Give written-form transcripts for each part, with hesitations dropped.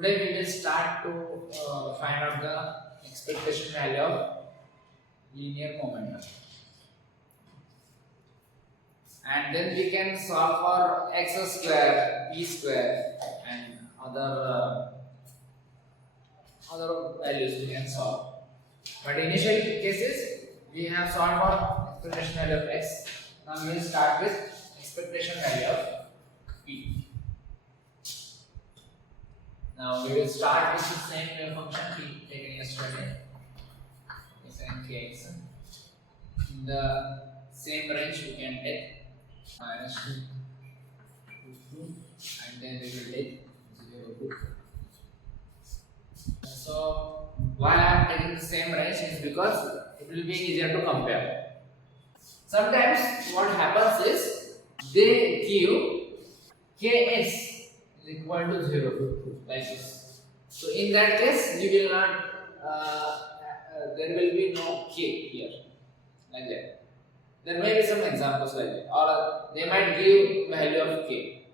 Today we will start to find out the expectation value of linear momentum, and then we can solve for x square, p square, and other values we can solve. But initial cases we have solved for expectation value of x. Now we will start with expectation value of p. Now we will start with the same wave function p taken yesterday. Sin kx. In the same range we can take minus 2 to 2, and then we will take 0 to 2. So why I am taking the same range is because it will be easier to compare. Sometimes what happens is they give kx is equal to 0 like this. So in that case you will not there will be no k here like that. There may be some examples like that, or they might give value of k.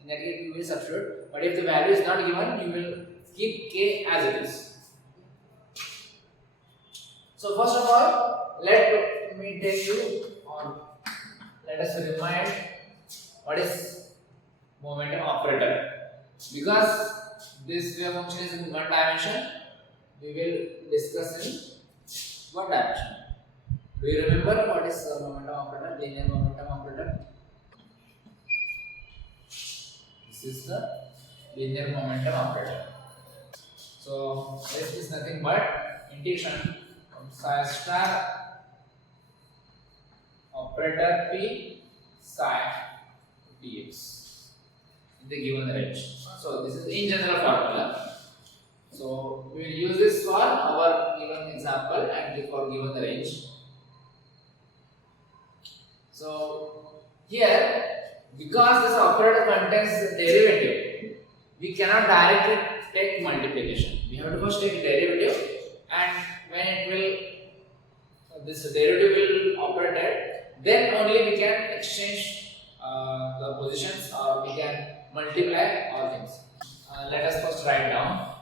In that case you will substitute, but if the value is not given you will keep k as it is. So first of all, let me tell you, or let us remind what is momentum operator. Because this wave function is in one dimension, we will discuss in one dimension. Do you remember what is momentum operator, linear momentum operator? This is the linear momentum operator. So this is nothing but integration from psi star operator p psi dx in the given range. So this is in general formula. So we will use this for our given example and for given range. So here, because this operator contains derivative, we cannot directly take multiplication. We have to first take derivative, and when it will, this derivative will operate, then only we can exchange the positions, or we can multiply all things. Let us first write down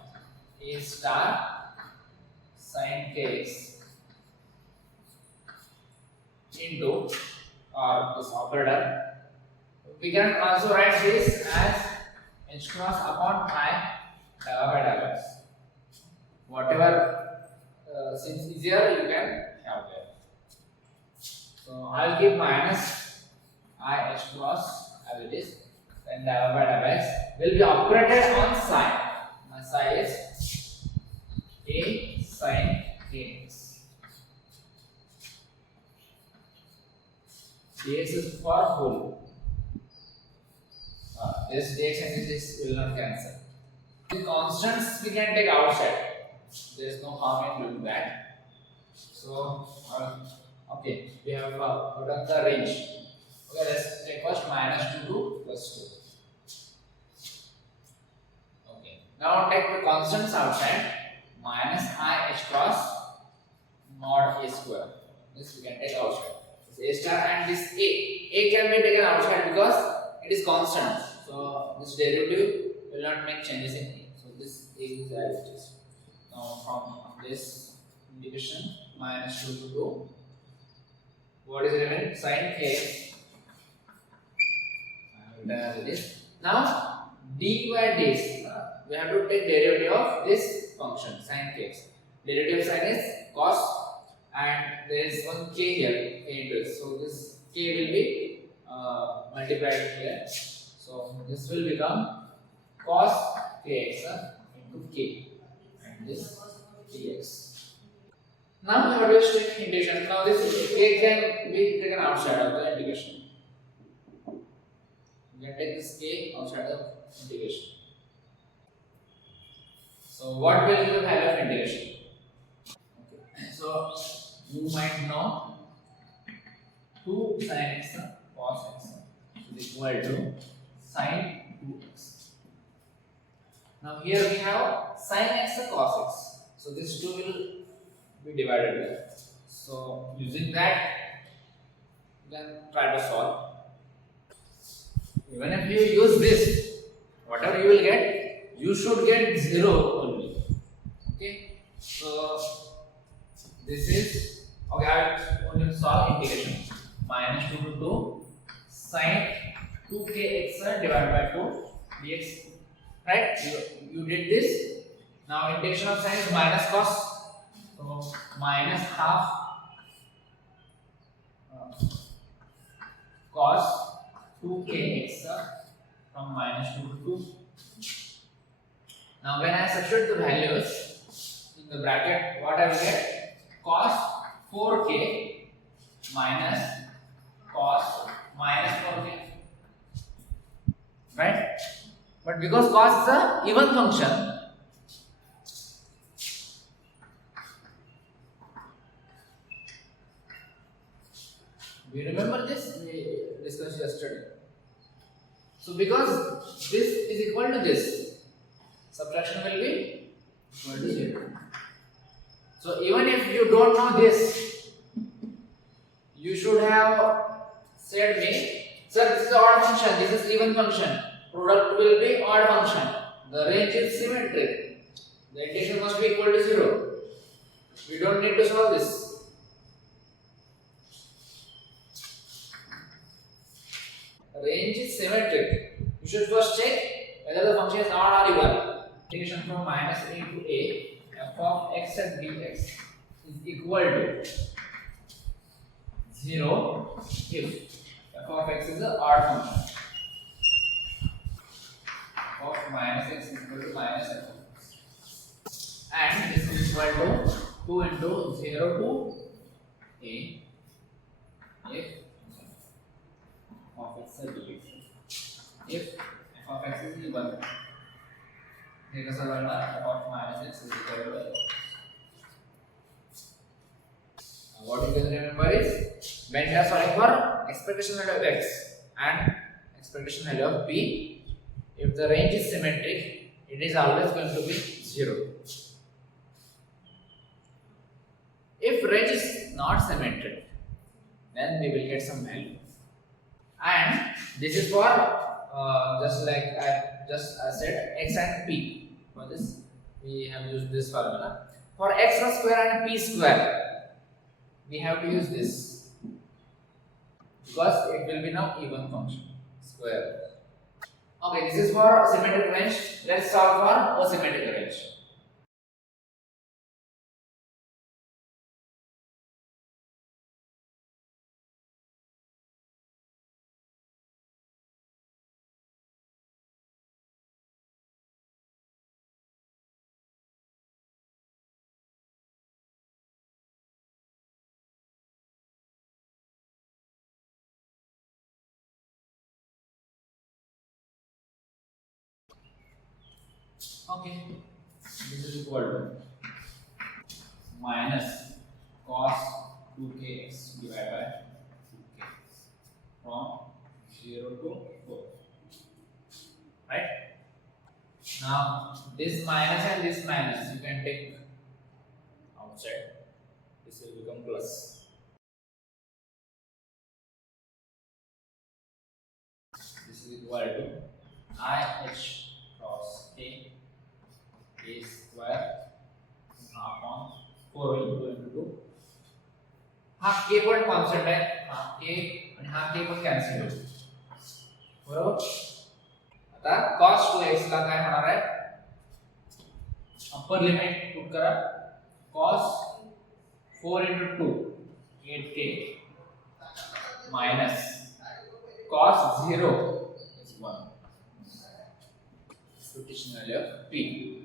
a star sin kx into, or this operator. We can also write this as h cross upon I delta by delta x. Whatever seems easier you can have there. So I will keep minus I h cross as it is, then delta by delta x will be operated on psi. My psi is a sin kx. Dx is for whole. This dx and this will not cancel. The constants we can take outside. There is no harm in doing that. So okay, we have put on the range. Okay, let's take first minus 2 to plus 2. Okay, now take the constants outside. Minus I h cross mod a square. This we can take outside. This a star and this a can be taken outside because it is constant. So this derivative will not make changes in a. So this is as it is. Now from this integration minus 2 to 2, what is remaining? Sin kx. As it is. Now dy dx. We have to take derivative of this function sin kx. Derivative of sin is cos, and there is one k here, k into x. So this k will be multiplied here. So this will become cos kx into k, and this dx. Now how do you take integration? Now this k can be taken outside of the integration. We can take this k outside of integration. So what will be the value of integration? Okay. So you might know 2 sin x cos x is equal to sin 2x. Now here we have sin x cos x. So this 2 will be divided here. So using that, then try to solve. Even if you use this, whatever you will get, you should get 0 only. Okay, so this is okay. I will only solve integration. Minus 2 to 2 sin 2kx divided by 2 dx. Right? You did this. Now integration of sin is minus cos. So minus half cos 2kx from minus 2 to 2. Now when I substitute the values in the bracket, what I will get? Cos 4k minus cos minus 4k. Right? But because cos is a even function, do you remember this? We discussed yesterday. So because this is equal to this, subtraction will be equal to 0. So even if you don't know this, you should have said me, sir, this is odd function, this is even function. Product will be odd function. The range is symmetric. The integration must be equal to 0. We don't need to solve this. Range is symmetric. You should first check whether the function is odd or even. Integration from minus a to a, f of x and dx is equal to 0 if f of x is an odd function. F of minus x is equal to minus f of x. And this is equal to 2 into 0 to a if of x is dx. If f of x is even, take a solution f of minus x is equal to f. What you can remember is when we are solving for expectation value of x and expectation value of p, if the range is symmetric, it is always going to be 0. If range is not symmetric, then we will get some value. And this is for just like I said, x and p. For this, we have used this formula. For x square and p square, we have to use this because it will be now even function square. Okay, this is for symmetric range. Let's solve for asymmetric range. Okay, this is equal to minus cos 2kx divided by 2k from 0 to 4. Right? Now, this minus and this minus you can take outside. This will become plus. This is equal to IH cross k square half on 4 into 2. Half k पण constant है, half k and half k पण cancel होईल. बरोबर? आता cos 2x ला काय होणार आहे? Upper limit put करा. cos 4 into 2 8k minus cos 0 is 1. Expectation value of p.